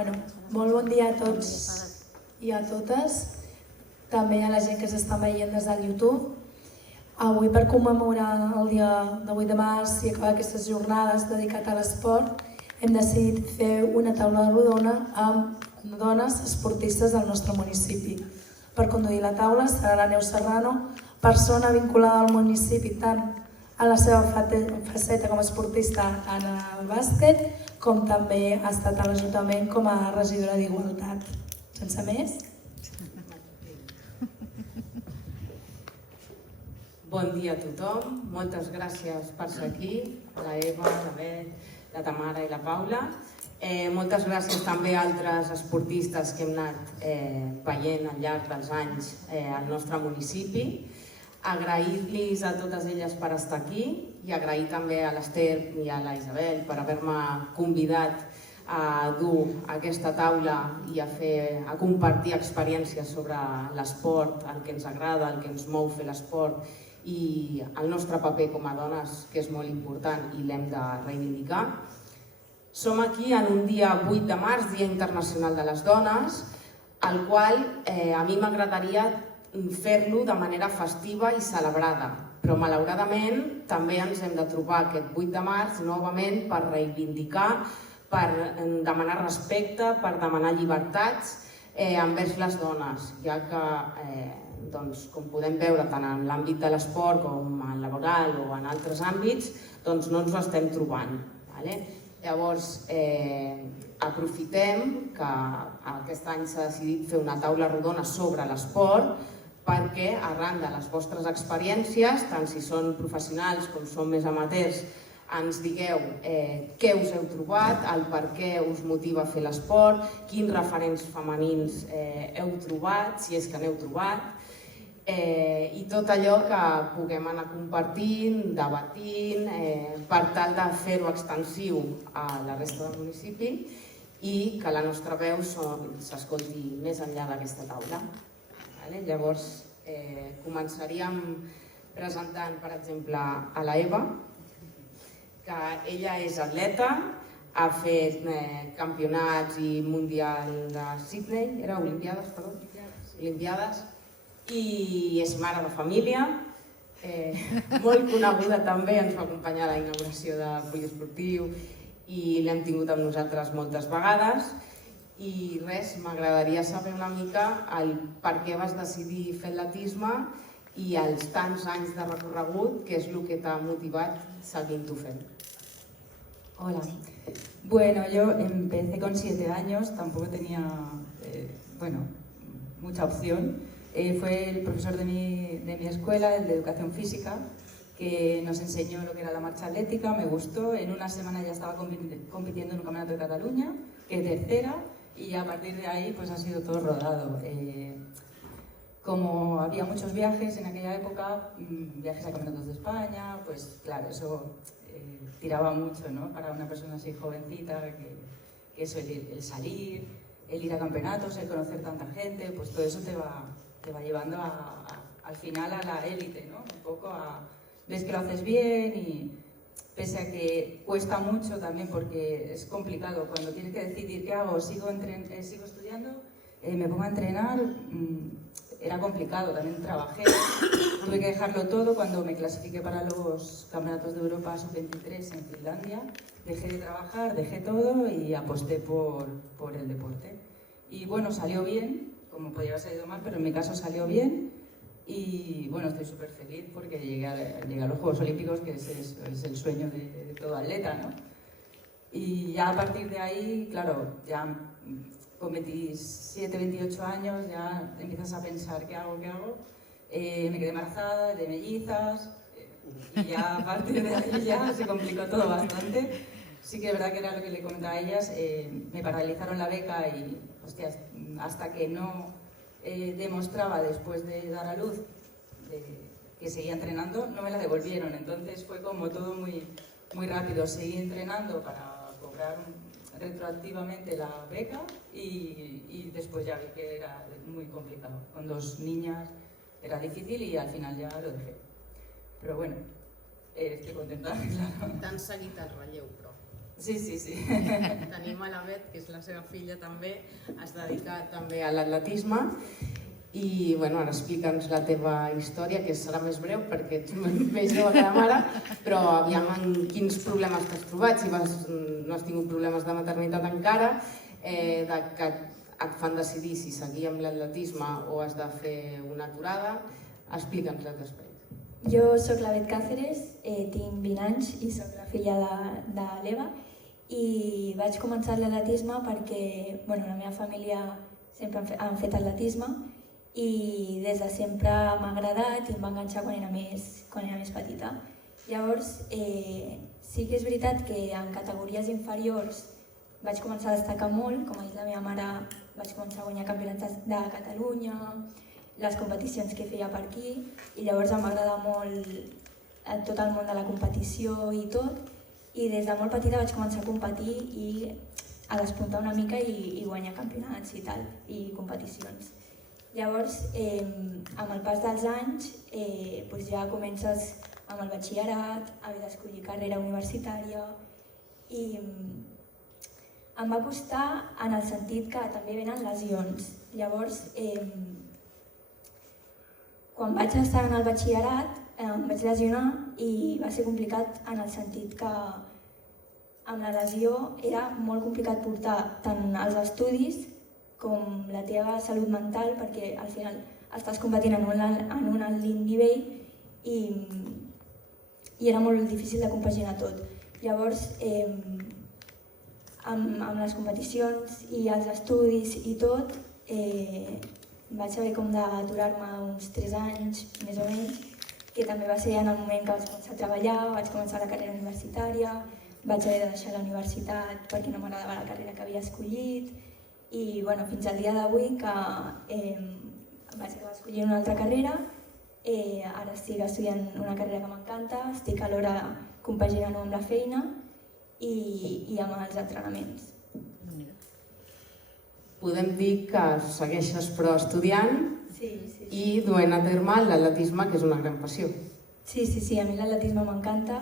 Molt bon dia a tots i a totes, també a la gent que s'està veient des del YouTube. Avui, per commemorar el dia de 8 de març i acabar aquestes jornades dedicades a l'esport, hem decidit fer una taula rodona amb dones esportistes del nostre municipi. Per conduir la taula serà la Neus Serrano, persona vinculada al municipi tant a la seva faceta com a esportista en el bàsquet, com també ha estat a l'Ajuntament com a regidora d'Igualtat. Sense més. Bon dia a tothom, moltes gràcies per ser aquí, la Eva, la Beth, la Tamara i la Paula. Moltes gràcies també a altres esportistes que hem anat veient al llarg dels anys al nostre municipi. Agrair-los a totes elles per estar aquí i agrair també a l'Ester i a la Isabel per haver-me convidat a dur aquesta taula i a compartir experiències sobre l'esport, el que ens agrada, el que ens mou fer l'esport i el nostre paper com a dones, que és molt important i l'hem de reivindicar. Som aquí en un dia 8 de març, Dia Internacional de les Dones, el qual a mi m'agradaria fer-lo de manera festiva i celebrada, però malauradament també ens hem de trobar aquest 8 de març novament per reivindicar, per demanar respecte, per demanar llibertats envers les dones, ja que, com podem veure tant en l'àmbit de l'esport com en el laboral o en altres àmbits, no ens ho estem trobant. Llavors, aprofitem que aquest any s'ha decidit fer una taula rodona sobre l'esport perquè arran de les vostres experiències, tant si són professionals com són més amateurs, ens digueu què us heu trobat, el per què us motiva a fer l'esport, quins referents femenins heu trobat, si és que n'heu trobat, i tot allò que puguem anar compartint, debatint, per tal de fer-ho extensiu a la resta del municipi i que la nostra veu s'escolti més enllà d'aquesta taula. Llavors, començaríem presentant, per exemple, a la Eva, que ella és atleta, ha fet campionats i mundial de Sydney, Olimpiades, i és mare de família, molt coneguda també, ens va acompanyar a la inauguració del poliesportiu i l'hem tingut amb nosaltres moltes vegades. I res, m'agradaria saber una mica el per què vas decidir fer atletisme y als tants anys de recorregut, què és el que t'ha motivat seguint-ho fent? Hola. Bueno, yo empecé con 7 años, tampoco tenía mucha opción. Fue el profesor de mi escuela, el de educación física, que nos enseñó lo que era la marcha atlética, me gustó. En una semana ya estaba compitiendo en un campeonato de Cataluña, que tercera, y a partir de ahí pues ha sido todo rodado. Como había muchos viajes en aquella época, viajes a campeonatos de España, pues claro, eso tiraba mucho, ¿no? Para una persona así jovencita, que eso, el salir, el ir a campeonatos, el conocer tanta gente, pues todo eso te va llevando al final a la élite, ¿no? Un poco ves que lo haces bien y pese a que cuesta mucho también porque es complicado, cuando tienes que decidir qué hago, sigo estudiando, me pongo a entrenar, era complicado, también trabajé, tuve que dejarlo todo cuando me clasifiqué para los campeonatos de Europa sub-23 en Finlandia, dejé de trabajar, dejé todo y aposté por el deporte. Y bueno, salió bien, como podría haber salido mal, pero en mi caso salió bien y bueno, estoy súper feliz porque llegué a los Juegos Olímpicos, que es el sueño de todo atleta, ¿no? Y ya a partir de ahí, claro, ya con 27, 28 años ya empiezas a pensar ¿qué hago? Me quedé embarazada de mellizas y ya a partir de ahí ya se complicó todo bastante. Sí que es verdad que era lo que le comentaba a ellas, me paralizaron la beca y, hostias, hasta que no demostraba después de dar a luz que seguía entrenando, no me la devolvieron. Entonces fue como todo muy, muy rápido. Seguí entrenando para cobrar retroactivamente la beca y después ya vi que era muy complicado. Con 2 niñas era difícil y al final ya lo dejé. Però bueno, estic contenta, claro. T'han seguit el relleu, però? Sí, sí, sí. Tenim a la Bet, que és la seva filla també, has dedicat també a l'atletisme i bueno, ara explica'ns la teva història, que serà més breu perquè ets més jove que la mare, però aviam en quins problemes t'has trobat, si no has tingut problemes de maternitat encara, de que et fan decidir si seguir amb l'atletisme o has de fer una aturada, explica'ns-la després. Jo sóc la Bet Cáceres, tinc 20 anys i sóc la filla de l'Eva i vaig començar l'atletisme perquè la meva família sempre han fet atletisme i des de sempre m'ha agradat i em va enganxar quan era més petita. Llavors, sí que és veritat que en categories inferiors vaig començar a destacar molt, com ha dit la meva mare, vaig començar a guanyar campionats de Catalunya, les competicions que feia per aquí i llavors em va agradar molt tot el món de la competició i tot i des de molt petita vaig començar a competir i a despuntar una mica i guanyar campionats i tal, i competicions. Llavors, amb el pas dels anys, ja comences amb el batxillerat, haver d'escollir carrera universitària i em va costar en el sentit que també venen lesions. Llavors, quan vaig estar en el batxillerat em vaig lesionar i va ser complicat en el sentit que amb la lesió era molt complicat portar tant els estudis com la teva salut mental perquè al final estàs competint en un alt nivell i era molt difícil de compaginar tot. Llavors, amb les competicions i els estudis i tot, vaig haver com d'aturar-me uns 3 anys, més o menys, que també va ser en el moment que vaig començar a treballar, vaig començar la carrera universitària, vaig haver de deixar la universitat perquè no m'agradava la carrera que havia escollit i fins al dia d'avui que vaig acabar escollint una altra carrera, ara estic estudiant una carrera que m'encanta, estic alhora compaginant-ho amb la feina i amb els entrenaments. Podem dir que segueixes però estudiant i duent a terme l'atletisme, que és una gran passió. Sí, a mi l'atletisme m'encanta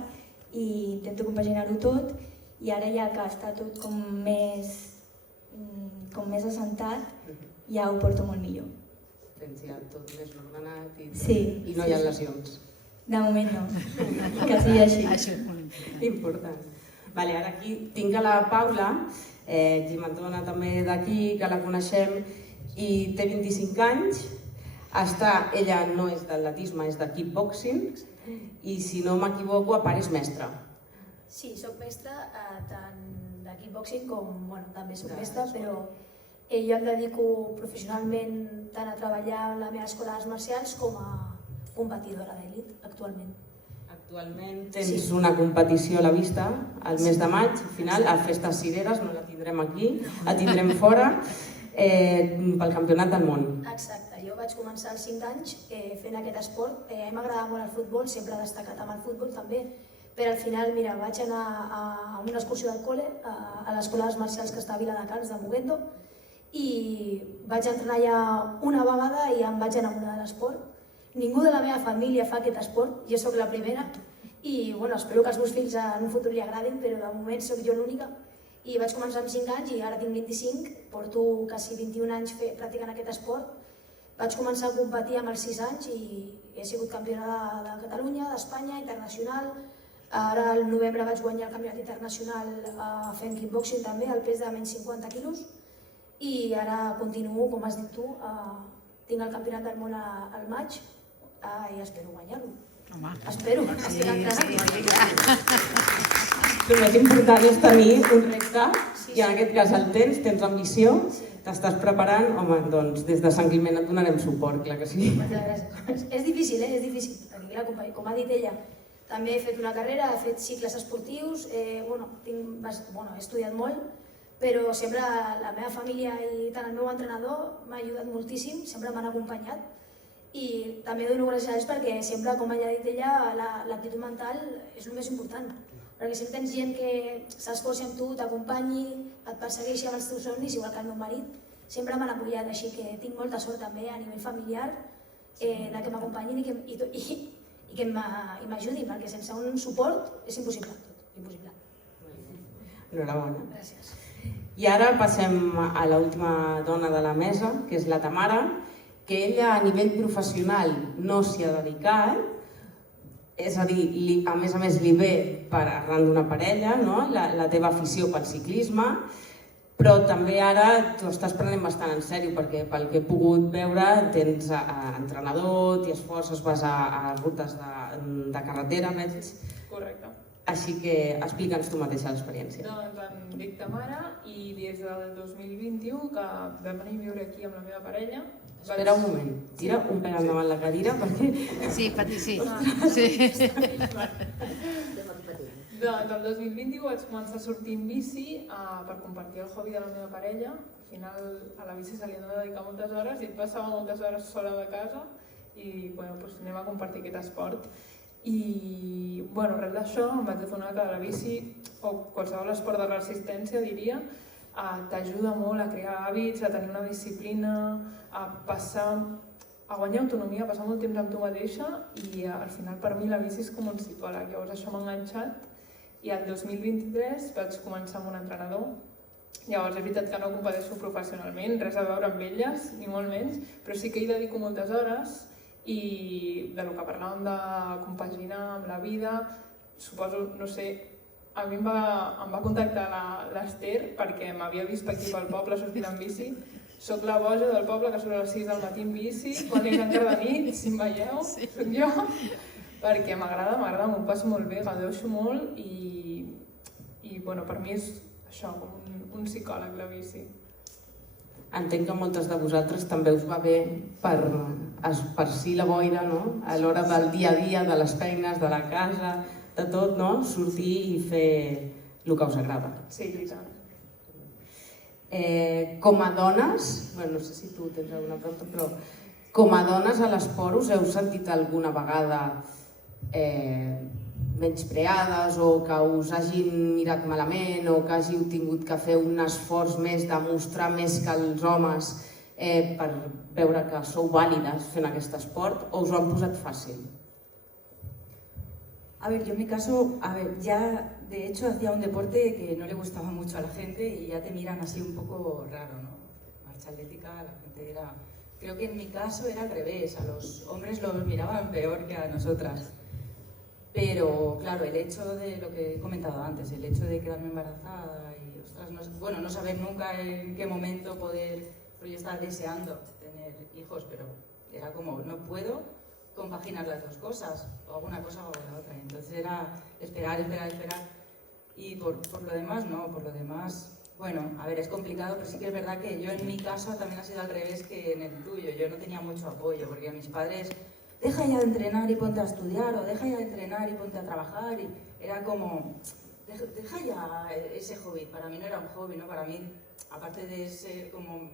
i intento compaginar-ho tot i ara ja que està tot com més assentat, ja ho porto molt millor. Tens ja tot més ordenat i no hi ha lesions. De moment no, que sigui així. Això és molt important. Ara aquí tinc a la Paula, Gimentona també d'aquí, que la coneixem, i té 25 anys, ella no és d'atletisme, és de kickboxing, i si no m'equivoco, a part és mestra. Sí, soc mestra tant de kickboxing com, també soc mestra, però jo em dedico professionalment tant a treballar en la meva escola d'arts marcials com a competidora d'elit, actualment. Actualment tens una competició a la vista, el mes de maig, al final, a Festes Cireres, no la tindrem aquí, la tindrem fora, pel Campionat del Món. Exacte, jo vaig començar als 5 anys fent aquest esport, a mi m'agradava molt el futbol, sempre he destacat amb el futbol també, però al final, mira, vaig anar a una excursió del col·le, a l'escola d'arts marcials que està a Viladecans, de Moguendo, i vaig entrenar allà una vegada i em vaig enamorar de l'esport. Ningú de la meva família fa aquest esport, jo sóc la primera i espero que els meus fills en un futur li agradin, però de moment sóc jo l'única. I vaig començar amb 5 anys i ara tinc 25, porto quasi 21 anys practicant aquest esport. Vaig començar a competir amb els 6 anys i he sigut campiona de Catalunya, d'Espanya, internacional. Ara al novembre vaig guanyar el campionat internacional fent kickboxing també, al pes de menys 50 quilos. I ara continuo, com has dit tu, tinc el campionat del món al maig i espero guanyar-lo. Espero, estic entrenant. El més important és tenir un repte i en aquest cas el tens ambició, t'estàs preparant, doncs des de Sant Climent et donarem suport, clar que sí. Moltes gràcies. És difícil, és difícil, perquè clar, com ha dit ella, també he fet una carrera, he fet cicles esportius, he estudiat molt, però sempre la meva família i tant el meu entrenador m'ha ajudat moltíssim, sempre m'han acompanyat i també dono gràcies a ells perquè sempre, com ha dit ella, l'actitud mental és el més important, perquè sempre tens gent que s'esforci amb tu, t'acompanyi, et persegueixi amb els teus somnis, igual que el meu marit, sempre m'han apoyat, així que tinc molta sort també a nivell familiar de que m'acompanyin i que m'ajudin, perquè sense un suport és impossible tot, impossible. Enhorabona. Gràcies. I ara passem a l'última dona de la mesa, que és la Tamara, que ella a nivell professional no s'hi ha dedicat, és a dir, a més li ve per arran d'una parella, no? La teva afició pel ciclisme, però també ara t'ho estàs prenent bastant en sèrio, perquè pel que he pogut veure tens entrenador, t'hi esforces, vas a rutes de carretera, veig. Correcte. Així que explica'ns tu mateixa l'experiència. Doncs em dic Tamara i des del 2021 que vam venir a viure aquí amb la meva parella. Espera un moment, tira un peu endavant la cadira perquè... Sí, Pati, sí. Sí. Doncs el 2021 vaig començar a sortir en bici per compartir el hobby de la meva parella. Al final a la bici se li han de dedicar moltes hores i passava moltes hores sola de casa i doncs anem a compartir aquest esport. I res d'això em vaig adonar que la bici o qualsevol esport de resistència diria t'ajuda molt a crear hàbits, a tenir una disciplina, a guanyar autonomia, a passar molt temps amb tu mateixa i al final per mi la bici és com un psicòleg, llavors això m'ha enganxat i el 2023 vaig començar amb un entrenador. Llavors és veritat que no competeixo professionalment, res a veure amb elles, ni molt menys, però sí que hi dedico moltes hores i del que parlàvem de compaginar amb la vida, suposo, no sé, a mi em va contactar l'Ester perquè m'havia vist per aquí pel poble sortint en bici. Soc la boja del poble que surt a les 6 del matí en bici, quan és encara de nit, si em veieu, soc jo, perquè m'agrada, m'ho passo molt bé, gaudeixo molt i per mi és això, com un psicòleg la bici. Entenc que moltes de vosaltres també us va bé per esparcir la boira, no? A l'hora del dia a dia, de les feines, de la casa, de tot, no? Sortir i fer el que us agrada. Sí, i tant. Com a dones, no sé si tu tens alguna pregunta, però com a dones a l'esport us heu sentit alguna vegada menyspreades o que us hagin mirat malament o que hàgiu tingut que fer un esforç més de mostrar més que els homes per veure que sou vàlides fent aquest esport o us ho han posat fàcil? A ver, yo en mi caso, ya de hecho hacía un deporte que no le gustaba mucho a la gente y ya te miran así un poco raro, ¿no? Marcha atlética, la gente era... Creo que en mi caso era al revés, a los hombres los miraban peor que a nosotras. Pero claro, el hecho de lo que he comentado antes, el hecho de quedarme embarazada y ostras, no saber nunca en qué momento poder, porque yo estaba deseando tener hijos, pero era como, no puedo compaginar las dos cosas, o alguna cosa o la otra, entonces era esperar, y por lo demás no, por lo demás, bueno, a ver, es complicado, pero sí que es verdad que yo en mi caso también ha sido al revés que en el tuyo, yo no tenía mucho apoyo, porque mis padres... Deja ya de entrenar y ponte a estudiar, o deja ya de entrenar y ponte a trabajar, y era como, deja ya ese hobby, para mí no era un hobby, ¿no? Para mí, aparte de ser como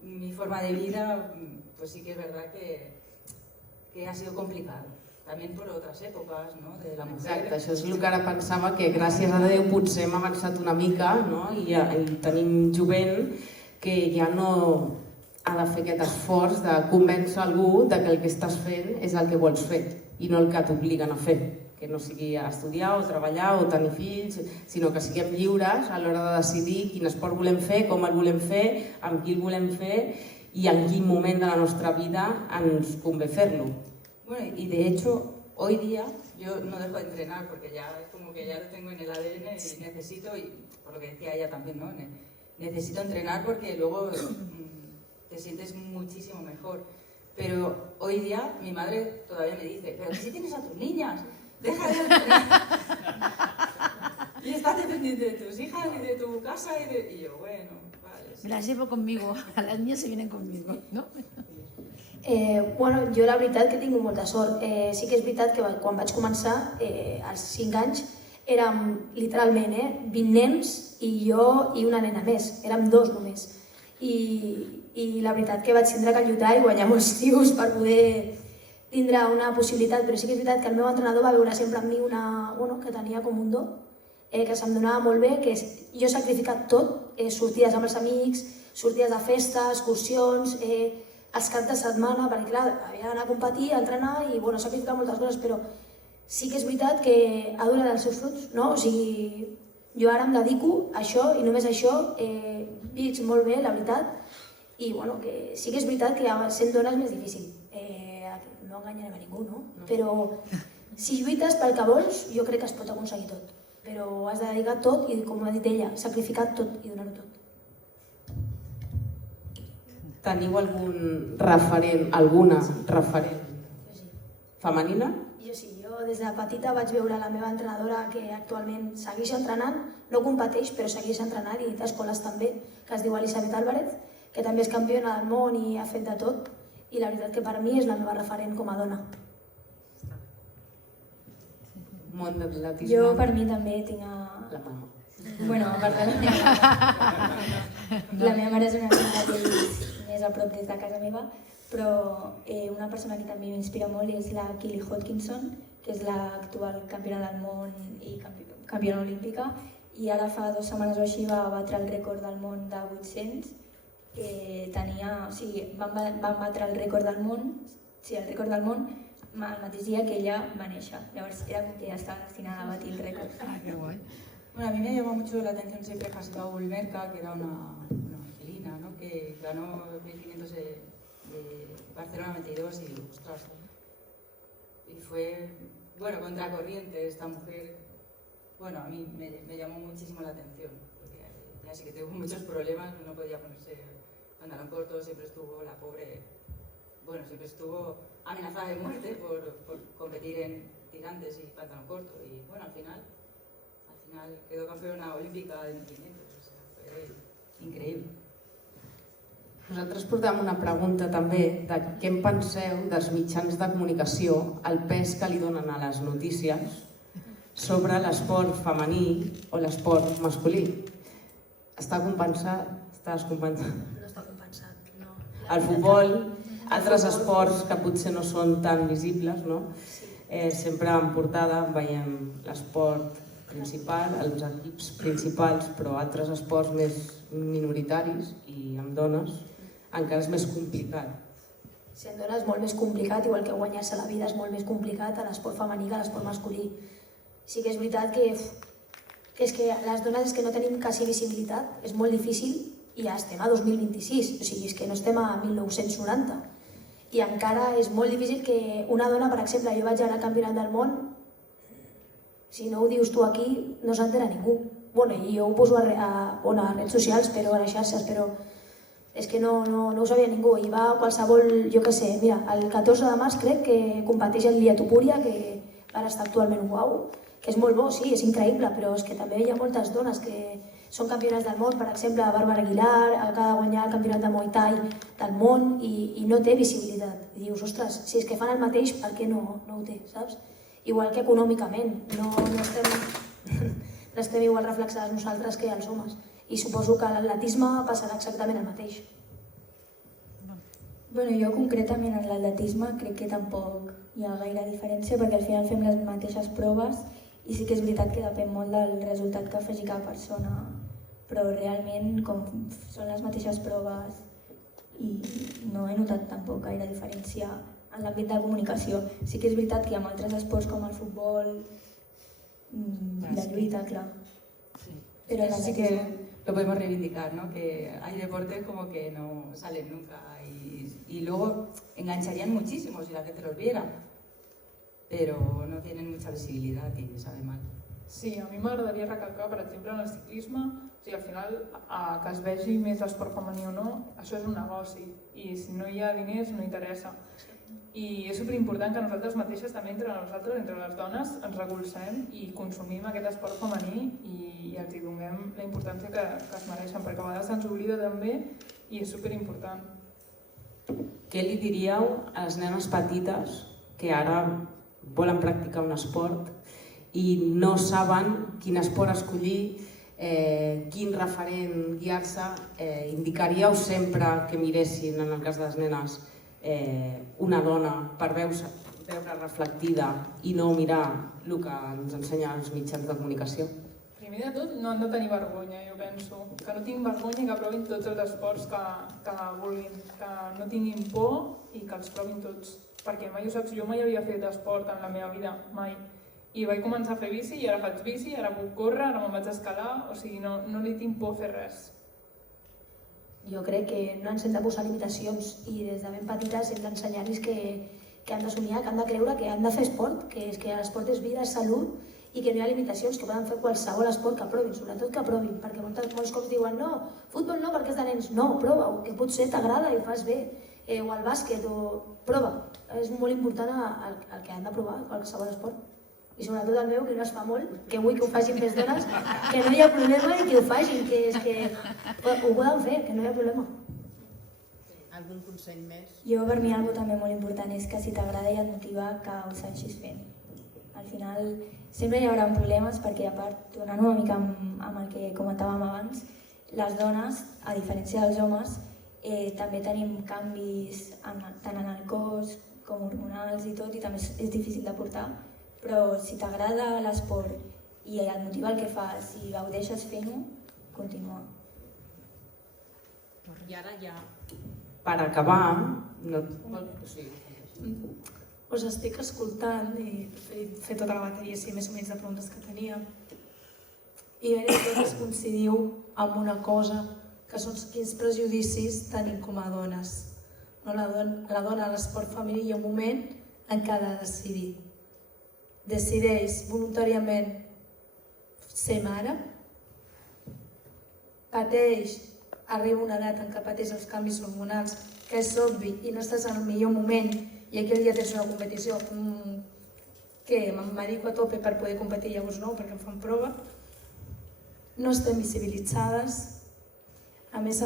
mi forma de vida, pues sí que es verdad que ha sido complicado, también por otras épocas, ¿no? De la mujer. Exacte, això és el que ara pensava, que gràcies a Déu potser hem avançat una mica, no? I tenim jovent que ja no ha de fer aquest esforç de convèncer algú de que el que estàs fent és el que vols fer i no el que t'obliguen a fer, que no sigui a estudiar o treballar o tenir fills, sinó que siguem lliures a l'hora de decidir quin esport volem fer, com el volem fer, amb qui el volem fer y en quin moment de la nuestra vida ens convé fer-lo. Bueno, y de hecho, hoy día yo no dejo de entrenar porque ya es como que ya lo tengo en el ADN y necesito, y por lo que decía ella también, ¿no? Necesito entrenar porque luego te sientes muchísimo mejor. Pero hoy día mi madre todavía me dice, pero si tienes a tus niñas, deja de entrenar. Y estás dependiente de tus hijas y de tu casa y yo, bueno, vale. Sí. Me las llevo conmigo, a las niñas se vienen conmigo, ¿no? Jo la veritat que he tingut molta sort. Sí que és veritat que quan vaig començar, als 5 anys, érem literalment 20 nens i jo i una nena més, érem 2 només. I la veritat que vaig tindre que lluitar i guanyar molts tios per poder tindre una possibilitat, però sí que és veritat que el meu entrenador va veure sempre en mi que tenia com un do, que se'm donava molt bé, que jo he sacrificat tot, sortides amb els amics, sortides de festa, excursions, els caps de setmana, perquè clar, havia d'anar a competir, a entrenar i he sacrificat moltes coses, però sí que és veritat que ha donat els seus fruits, no? O sigui, Jo ara em dedico a això i només a això visc molt bé, la veritat, i bueno, que sí que és veritat que sent dona és més difícil. No enganyarem a ningú, no? Però si lluites pel que vols, jo crec que es pot aconseguir tot. Però has de dedicar tot i, com ha dit ella, sacrificar tot i donar-ho tot. Teniu algun referent, alguna referent femenina? Jo sí, jo des de petita vaig veure la meva entrenadora que actualment segueix entrenant, no competeix però segueix entrenant i d'escoles també, que es diu Elisabet Álvarez, que també és campiona del món i ha fet de tot i la veritat que per mi és la meva referent com a dona. Món d'atletisme. Jo per mi també tinc La mama. Bueno, a part de la meva la meva mare és una persona que és més a prop des de casa meva, però una persona que també m'inspira molt és la Kelly Hodkinson, que és l'actual campiona del món i campiona olímpica, i ara fa 2 setmanes o així va batre el rècord del món de 800, que tenia, o sigui, van batre el rècord del món, el mateix dia que ella va néixer. Llavors era com que ja estava destinada a batir el rècord. Qué guay. Bueno, a mí me llamó mucho la atención siempre Hasbaul Merca, que era una angelina, ¿no? Que ganó 1500 de Barcelona 92 y, ostras, y fue, bueno, contracorriente esta mujer. Bueno, a mí me llamó muchísimo la atención, porque ya sí que tuvo muchos problemas, no podía ponerse pantalón corto, siempre estuvo la pobre, bueno, siempre estuvo amenazada de muerte por competir en tirantes y pantalón corto, y bueno, al final quedó campeona olímpica de 1500, o sea, fue increïble. Nosaltres portem una pregunta també de què en penseu dels mitjans de comunicació, el pes que li donen a les notícies sobre l'esport femení o l'esport masculí. Està compensat? Està descompensat? No està compensat, no. El futbol, altres esports que potser no són tan visibles, no? Sempre en portada veiem l'esport principal, els equips principals, però altres esports més minoritaris i amb dones encara és més complicat. Sent dona és molt més complicat, igual que guanyar-se la vida és molt més complicat a l'esport femení que a l'esport masculí. Sí que és veritat que és que les dones és que no tenim quasi visibilitat, és molt difícil i ja estem a 2026, o sigui, és que no estem a 1990. I encara és molt difícil que una dona, per exemple, jo vaig anar al campionat del món, si no ho dius tu aquí, no s'entera ningú. Bueno, i jo ho poso a redes socials, però a les xarxes, però és que no ho sabia ningú. I va qualsevol, jo què sé, mira, el 14 de març crec que competeix el Lia Tupuria, que ara està actualment guau, que és molt bo, sí, és increïble, però és que també hi ha moltes dones que són campionats del món, per exemple, Bàrbara Aguilar, acaba de guanyar el campionat de Muay Thai del món i no té visibilitat. I dius, ostres, si és que fan el mateix, per què no ho té, saps? Igual que econòmicament, no estem igual reflexades nosaltres que els homes. I suposo que a l'atletisme passarà exactament el mateix. Bueno, jo concretament en l'atletisme crec que tampoc hi ha gaire diferència perquè al final fem les mateixes proves i sí que és veritat que depèn molt del resultat que faci cada persona, però realment com són les mateixes proves i no he notat tampoc gaire diferència en l'àmbit de comunicació. Sí que és veritat que hi ha altres esports com el futbol, la lluita, clar. Pero eso sí que lo podemos reivindicar, ¿no? Que hay deportes como que no salen nunca y luego engancharían muchísimo si la gente los viera, pero no tienen mucha visibilidad y sabe mal. Sí, a mi m'agradaria recalcar, per exemple, en el ciclisme, o sigui, al final, que es vegi més l'esport femení o no, això és un negoci i si no hi ha diners no interessa. I és superimportant que nosaltres mateixes també entre nosaltres, entre les dones, ens recolzem i consumim aquest esport femení i els hi donem la importància que es mereixen, perquè a vegades se'ns oblida també i és superimportant. Què li diríeu a les nenes petites que ara volen practicar un esport i no saben quin esport escollir, quin referent guiar-se? Indicaríeu sempre que miressin, en el cas de les nenes, una dona per veure reflectida i no mirar el que ens ensenyen els mitjans de comunicació? Primer de tot, no han de tenir vergonya, jo penso. Que no tinguin vergonya i que provin tots els esports que vulguin, que no tinguin por i que els provin tots. Perquè mai ho saps, jo mai havia fet esport en la meva vida, mai. I vaig començar a fer bici i ara faig bici, ara puc córrer, ara me'n vaig escalar, o sigui, no li tinc por a fer res. Jo crec que no ens hem de posar limitacions i des de ben petites hem d'ensenyar-los que han de somiar, que han de creure, que han de fer esport, que l'esport és vida, és salut i que no hi ha limitacions, que poden fer qualsevol esport que aprovin, sobretot que aprovin, perquè molts cops diuen no, futbol no perquè és de nens, no, prova-ho, que potser t'agrada i ho fas bé, o el bàsquet, o prova. És molt important el que han de provar qualsevol esport. I sobretot el meu, que no es fa molt, que vull que ho facin més dones, que no hi ha problema i que ho facin, que és que ho poden fer, que no hi ha problema. Algun consell més? Jo, per mi, algo també molt important és que si t'agrada i et motiva, que ho segueixis fent. Al final, sempre hi haurà problemes perquè, a part, tornant una mica amb el que comentàvem abans, les dones, a diferència dels homes, també tenim canvis tant en el cos com hormonals i tot, i també és difícil de portar, però si t'agrada l'esport i et motiva el que fas i gaudeixes fent-ho, continua. I ara ja, per acabar, Us estic escoltant i he fet tota la bateria més o menys de preguntes que tenia. I totes coincidiu amb una cosa, que són quins prejudicis tenim com a dones. La dona a l'esport femení hi ha un moment en què ha de decidir. Decideix voluntàriament ser mare, arriba una edat en què pateix els canvis hormonals, que és obvi i no estàs en el millor moment i aquell dia tens una competició, què, em dedico a tope per poder competir, llavors no, perquè em fan prova. No estem visibilitzades, a més,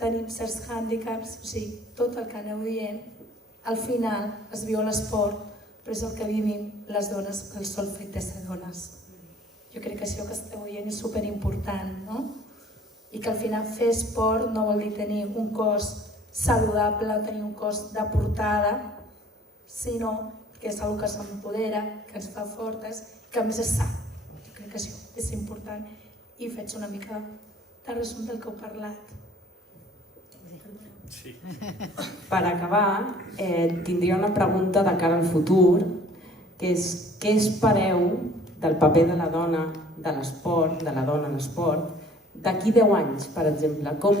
tenim certs hàndicaps, o sigui, tot el que aneu dient, al final es viu a l'esport, però és el que vivim les dones pel sol fet de ser dones. Jo crec que això que esteu dient és superimportant, no? I que al final fer esport no vol dir tenir un cos saludable, tenir un cos de portada, sinó que és una que s'empodera, que ens fa fortes, que a més és sa. Jo crec que això és important i faig una mica de resum del que heu parlat. Sí. Per acabar, tindria una pregunta de cara al futur, que és què espereu del paper de la dona, de l'esport, de la dona en l'esport, d'aquí 10 anys, per exemple? Com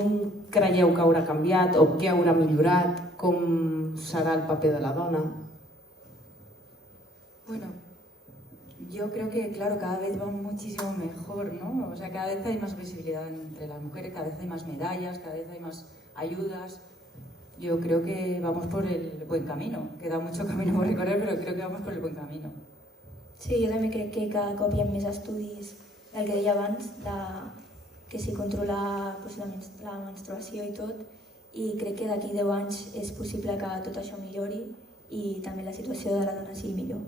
creieu que haurà canviat o què haurà millorat? Com serà el paper de la dona? Bueno, yo creo que, claro, cada vez va muchísimo mejor, ¿no? O sea, cada vez hay más visibilidad entre las mujeres, cada vez hay más medallas, cada vez hay más ayudas. Yo creo que vamos por el buen camino. Queda mucho camino por recorrer, pero creo que vamos por el buen camino. Sí, jo també crec que cada cop hi ha més estudis del que deia abans, que s'hi controla la menstruació i tot, i crec que d'aquí 10 anys és possible que tot això millori i també la situació de la dona sigui millor.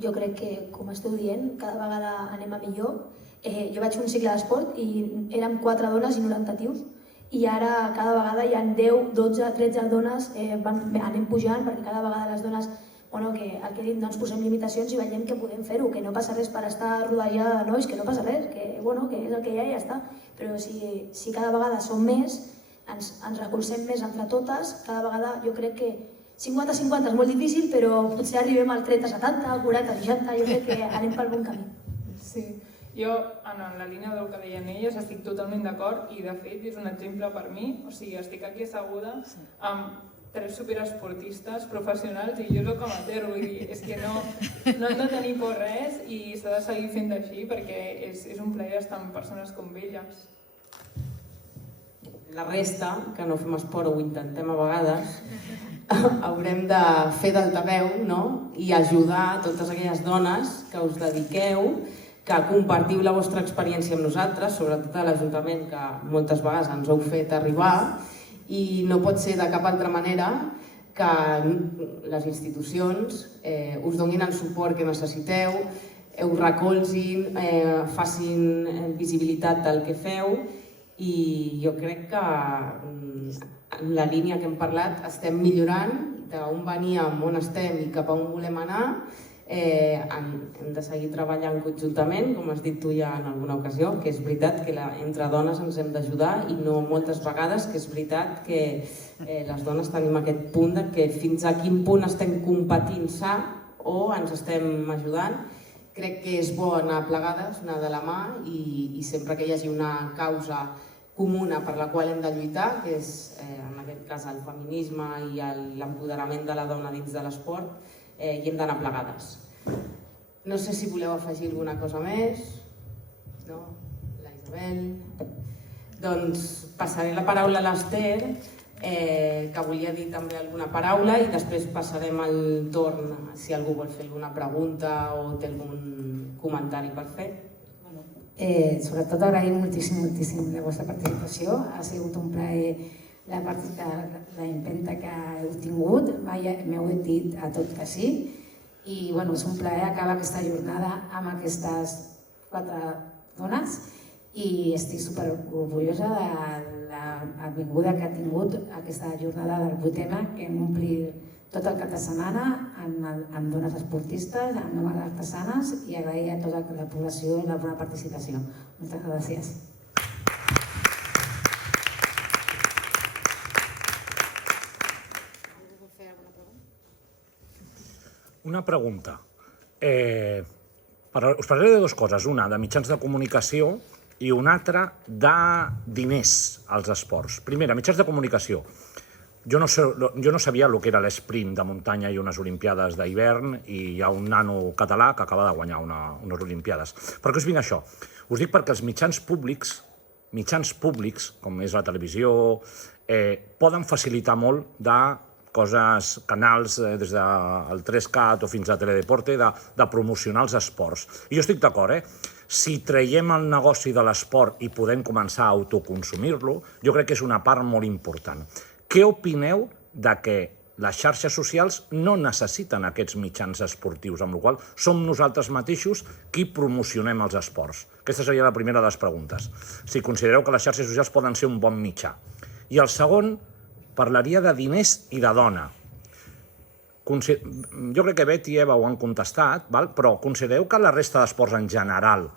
Jo crec que, com esteu dient, cada vegada anem a millor. Jo vaig fer un cicle d'esport i érem 4 dones i 90 tios, i ara cada vegada hi ha 10, 12, 13 dones, anem pujant perquè cada vegada les dones, que el que dic, no ens posem limitacions i veiem que podem fer-ho, que no passa res per estar rodejada de nois, que no passa res, que és el que hi ha i ja està. Però si cada vegada som més, ens recolzem més entre totes, cada vegada jo crec que 50-50 és molt difícil, però potser arribem al 30-70, 40-60, jo crec que anem pel bon camí. Sí, jo en la línia del que deien elles estic totalment d'acord i de fet és un exemple per mi, o sigui, estic aquí asseguda amb 3 superesportistes professionals i jo soc amateur, vull dir, és que no hem de tenir por res i s'ha de seguir fent així perquè és un plaer estar amb persones com elles. La resta, que no fem esport o ho intentem a vegades, haurem de fer d'altaveu, no? I ajudar totes aquelles dones que us dediqueu, que compartiu la vostra experiència amb nosaltres, sobretot a l'Ajuntament, que moltes vegades ens heu fet arribar, i no pot ser de cap altra manera que les institucions us donin el suport que necessiteu, us recolzin, facin visibilitat del que feu, i jo crec que en la línia que hem parlat estem millorant, d'on veníem, on estem i cap a on volem anar. Hem de seguir treballant conjuntament, com has dit tu ja en alguna ocasió, que és veritat que entre dones ens hem d'ajudar i no moltes vegades, que és veritat que les dones tenim aquest punt de que fins a quin punt estem competint sa o ens estem ajudant. Crec que és bo anar plegades, anar de la mà i sempre que hi hagi una causa comuna per la qual hem de lluitar, que és en aquest cas el feminisme i l'empoderament de la dona dins de l'esport, hi hem d'anar plegades. No sé si voleu afegir alguna cosa més. No? La Isabel. Doncs passaré la paraula a l'Ester, que volia dir també alguna paraula i després passarem el torn si algú vol fer alguna pregunta o té algun comentari per fer. Sobretot agraïm moltíssim la vostra participació. Ha sigut un plaer la empenta que heu tingut. M'heu dit a tot que sí. I és un plaer acabar aquesta jornada amb aquestes 4 dones i estic superorgullosa de l'avinguda que ha tingut aquesta jornada del 8M, que hem omplit tot el cap de setmana amb dones esportistes, amb noves artesanes, i agrair a tota la població la bona participació. Moltes gràcies. Una pregunta. Us parlaré de 2 coses. Una, de mitjans de comunicació, i una altra de diners als esports. Primera, mitjans de comunicació. Jo no sabia el que era l'esprint de muntanya i unes olimpiades d'hivern i hi ha un nano català que acaba de guanyar unes olimpiades. Per què us vinc això? Us dic perquè els mitjans públics, com és la televisió, poden facilitar molt de coses, canals des del 3CAT o fins a Teledeporte, de promocionar els esports. I jo estic d'acord, si traiem el negoci de l'esport i podem començar a autoconsumir-lo, jo crec que és una part molt important. Què opineu de que les xarxes socials no necessiten aquests mitjans esportius, amb la qual cosa som nosaltres mateixos qui promocionem els esports? Aquesta seria la primera de les preguntes. Si considereu que les xarxes socials poden ser un bon mitjà. I el segon, parlaria de diners i de dona. Jo crec que Bet i Eva ho han contestat, però considereu que la resta d'esports en general,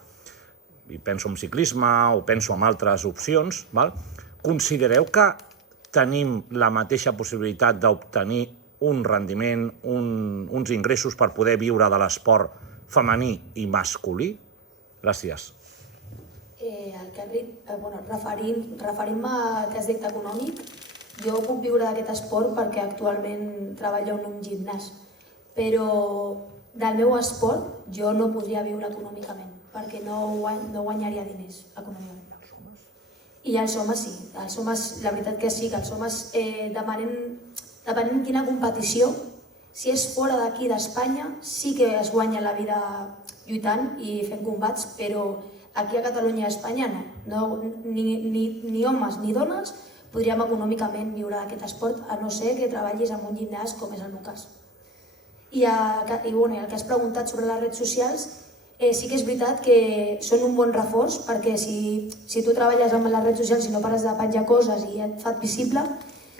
i penso en ciclisme o penso en altres opcions, considereu que tenim la mateixa possibilitat d'obtenir un rendiment, uns ingressos per poder viure de l'esport femení i masculí? Gràcies. Referint-me al que has dit econòmic, jo puc viure d'aquest esport perquè actualment treballo en un gimnàs, però del meu esport jo no podria viure econòmicament perquè no guanyaria diners econòmicament. I els homes sí, els homes, la veritat que sí, que els homes depenent quina competició, si és fora d'aquí d'Espanya sí que es guanya la vida lluitant i fent combats, però aquí a Catalunya i a Espanya no. Ni homes ni dones podríem econòmicament viure d'aquest esport, a no ser que treballis en un gimnàs com és el meu cas. I el que has preguntat sobre les redes socials, sí que és veritat que són un bon reforç, perquè si tu treballes amb les redes socials i no pares de penjar coses i et fa visible,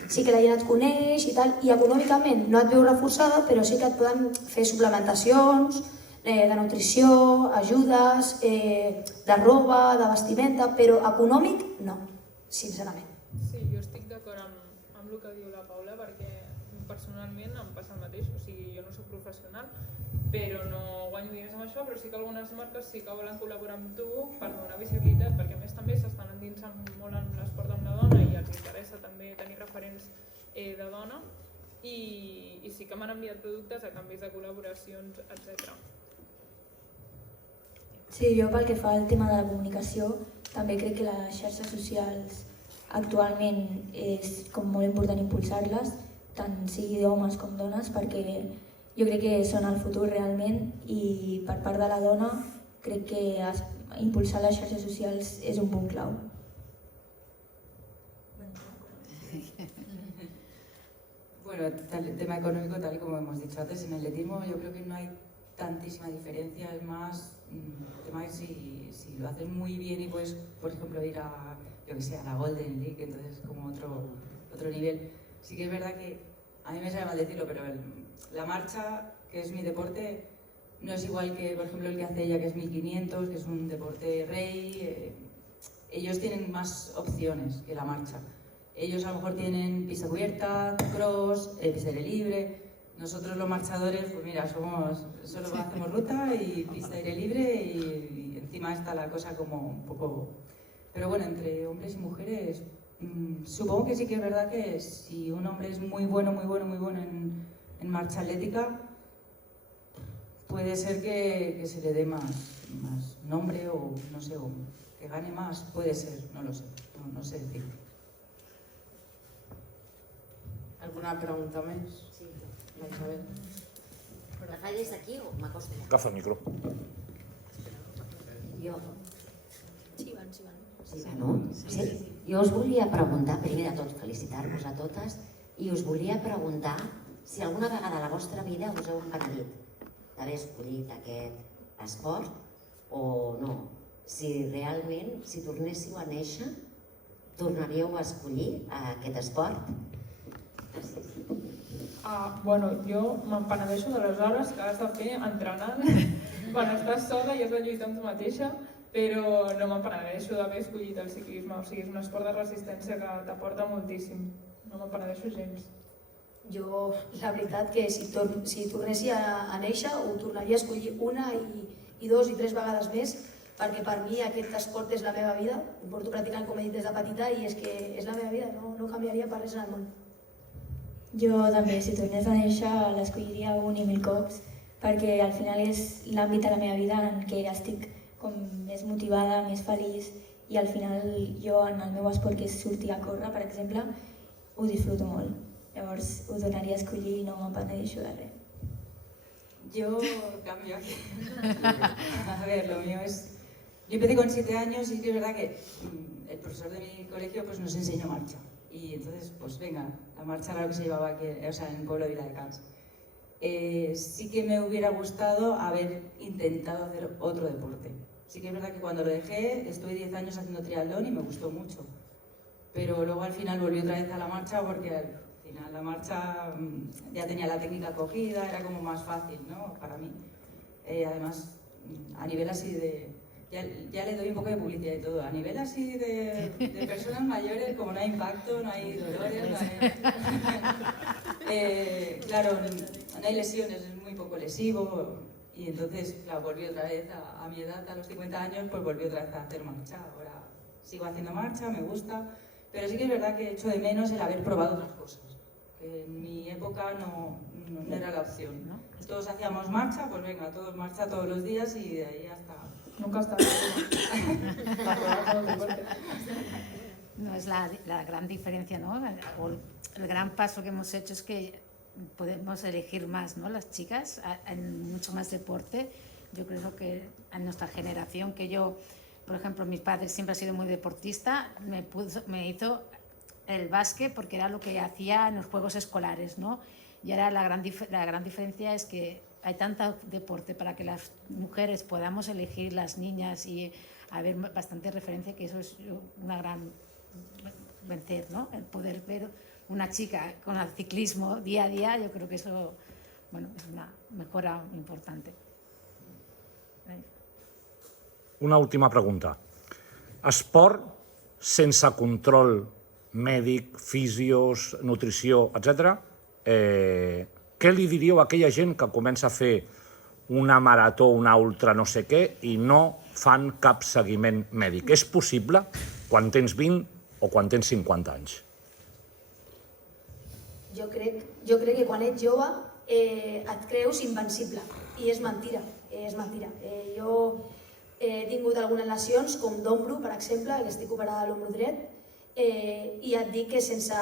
sí que la gent et coneix i tal, i econòmicament no et veu reforçada, però sí que et poden fer suplementacions, de nutrició, ajudes, de roba, de vestimenta, però econòmic no, sincerament. Sí, jo estic d'acord amb el que diu la Paula, perquè personalment em passa el mateix, o sigui, jo no soc professional, però no guanyo diners amb això, però sí que algunes marques sí que volen col·laborar amb tu per donar visibilitat, perquè a més també s'estan endinsant molt en l'esport amb la dona i els interessa també tenir referents de dona, i sí que m'han enviat productes a canvis de col·laboracions, etc. Sí, jo pel que fa al tema de la comunicació, també crec que les xarxes socials actualment és com molt important impulsar-les, tant sigui d'homes com dones, perquè jo crec que són el futur realment, i per part de la dona crec que impulsar les xarxes socials és un punt clau. Bueno, el tema económico, tal y como hemos dicho antes, en el atletismo yo creo que no hay tantísima diferencia, es más tema de si lo haces muy bien y puedes, por ejemplo, ir a, yo que sé, a la Golden League, entonces como otro nivel. Sí que es verdad que, a mí me sabe mal decirlo, pero la marcha, que es mi deporte, no es igual que, por ejemplo, el que hace ella, que es 1500, que es un deporte rey. Ellos tienen más opciones que la marcha. Ellos a lo mejor tienen pista cubierta, cross, pista aire libre. nosotros los marchadores, pues mira, solo hacemos ruta y pista aire libre y encima está la cosa como un poco... Pero bueno, entre hombres y mujeres, supongo que sí que es verdad que si un hombre es muy bueno en marcha atlética, puede ser que se le dé más nombre o no sé, o que gane más, puede ser, no lo sé, no sé decir. Alguna pregunta més? Sí. La Isabel. La faig des d'aquí o m'acosto allà? Agafa el micro. Jo. Sí, van. Sí, no? Sí. Jo us volia preguntar, primer de tot, felicitar-vos a totes, i us volia preguntar si alguna vegada a la vostra vida us heu empenedit d'haver escollit aquest esport o no. Si realment, si tornéssiu a néixer, tornaríeu a escollir aquest esport? Gràcies. Bueno, jo m'empenedeixo de les hores que has de fer entrenant quan estàs sola i has de lluitar amb tu mateixa, però no m'empenedeixo d'haver escollit el ciclisme, o sigui, és un esport de resistència que t'aporta moltíssim, no m'empenedeixo gens. Jo, la veritat que si tornessi a néixer ho tornaria a escollir una i dos i tres vegades més, perquè per mi aquest esport és la meva vida, ho porto practicant, com he dit, des de petita i és que és la meva vida, no canviaria per res en el món. Jo també, si tornés a néixer, l'escolliria un i mil cops, perquè al final és l'àmbit de la meva vida en què estic com més motivada, més feliç, i al final jo en el meu esport, que és sortir a córrer, per exemple, ho disfruto molt. Llavors ho donaria a escollir i no m'empenedeixo de res. Yo cambio aquí. A ver, lo mío es... Yo empecé con 7 años y que es verdad que el profesor de mi colegio pues nos enseñó marcha. Y entonces, pues venga, la marcha era lo que se llevaba aquí, o sea, en el pueblo de Viladecans. Sí que me hubiera gustado haber intentado hacer otro deporte. Sí que es verdad que cuando lo dejé, estuve 10 años haciendo triatlón y me gustó mucho. Pero luego al final volví otra vez a la marcha porque al final la marcha ya tenía la técnica cogida, era como más fácil, ¿no? Para mí. Además, a nivel así de... Ya le doy un poco de publicidad y todo. A nivel así de personas mayores, como no hay impacto, no hay dolores, no hay... claro, no hay lesiones, es muy poco lesivo. Y entonces, claro, volví otra vez a mi edad, a los 50 años, pues volví otra vez a hacer marcha. Ahora sigo haciendo marcha, me gusta, pero sí que es verdad que echo de menos el haber probado otras cosas. Que en mi época no era la opción, ¿no? Todos hacíamos marcha, pues venga, todos marcha todos los días y de ahí hasta... Nunca está para probar todo el deporte. No, es la gran diferencia, ¿no? El gran paso que hemos hecho es que podemos elegir más, ¿no? Las chicas en mucho más deporte. Yo creo que en nuestra generación, que yo, por ejemplo, mis padres siempre han sido muy deportista, me hizo el básquet porque era lo que hacía en los juegos escolares, ¿no? Y ahora la gran diferencia es que hay tanto deporte para que las mujeres podamos elegir, las niñas, y haber bastante referencia, que eso es una gran vencer, ¿no? El poder ver una chica con el ciclismo día a día, yo creo que eso, bueno, es una mejora importante. Una última pregunta. Esport sense control mèdic, fisios, nutrició, etc. Què li diríeu a aquella gent que comença a fer una marató, una ultra no sé què i no fan cap seguiment mèdic? És possible quan tens 20 o quan tens 50 anys? Jo crec que quan ets jove et creus invencible i és mentira, Jo he tingut algunes lesions com d'ombro, per exemple, que estic operada a l'ombro dret, i et dic que sense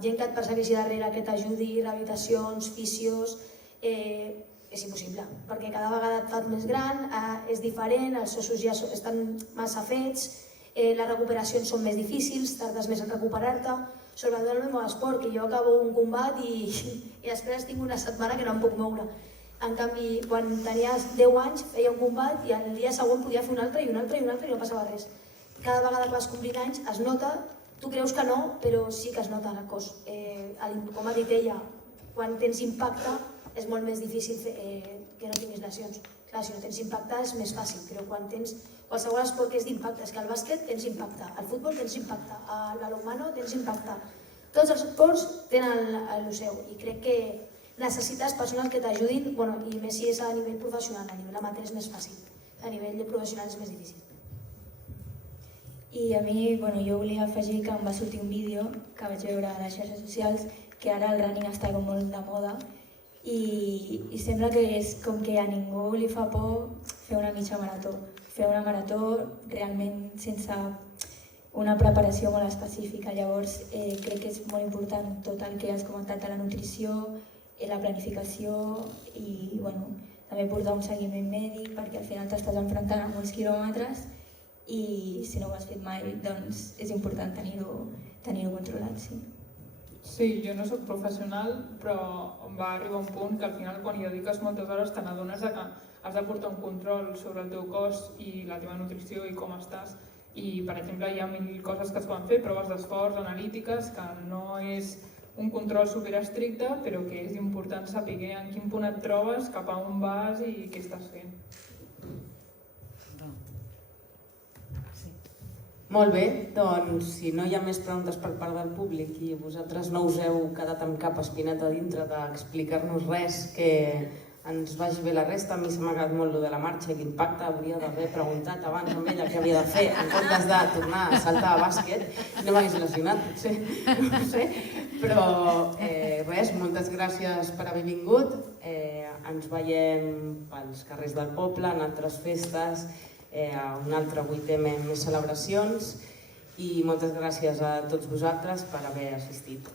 gent que et persegueixi darrere, que t'ajudi, rehabilitacions, fisios, és impossible, perquè cada vegada et fas més gran, és diferent, els ossos ja estan massa fets, les recuperacions són més difícils, tardes més en recuperar-te, sobretot en el meu esport, que jo acabo un combat i després tinc una setmana que no em puc moure. En canvi, quan tenia 10 anys feia un combat i el dia següent podia fer un altre i un altre i un altre i no passava res. Cada vegada que vas complint anys es nota, tu creus que no, però sí que es nota en el cos. Com ha dit ella, quan tens impacte és molt més difícil que no tinguis lesions. Clar, si no tens impacte és més fàcil, però quan tens qualsevol esport que és d'impacte, és que al bàsquet tens impacte, al futbol tens impacte, a l'alumano tens impacte. Tots els esports tenen el seu i crec que necessites persones que t'ajudin, i més si és a nivell professional, a nivell amateur és més fàcil, a nivell professional és més difícil. I a mi, jo volia afegir que em va sortir un vídeo que vaig veure a les xarxes socials, que ara el running està com molt de moda, i sembla que és com que a ningú li fa por fer una mitja marató. Fer una marató realment sense una preparació molt específica. Llavors crec que és molt important tot el que has comentat de la nutrició, la planificació i també portar un seguiment mèdic, perquè al final t'estàs enfrontant a molts quilòmetres i si no ho has fet mai doncs és important tenir-ho controlat. Sí, jo no soc professional, però em va arribar un punt que al final quan hi dediques moltes hores te n'adones que has de portar un control sobre el teu cos i la teva nutrició i com estàs. I, per exemple, hi ha 1000 coses que es poden fer, proves d'esforç, analítiques, que no és un control superestricte, però que és important saber en quin punt et trobes, cap a on vas i què estàs fent. Molt bé, doncs si no hi ha més preguntes per part del públic i vosaltres no us heu quedat amb cap espineta dintre d'explicar-nos res que ens vagi bé la resta, a mi se m'ha quedat molt lo de la marxa i l'impacte, hauria d'haver preguntat abans amb ella què havia de fer en comptes de tornar a saltar a bàsquet, no m'hagués lesionat, potser, no ho sé, però res, moltes gràcies per haver vingut, ens veiem pels carrers del poble, en altres festes, un altre 8M amb més celebracions i moltes gràcies a tots vosaltres per haver assistit.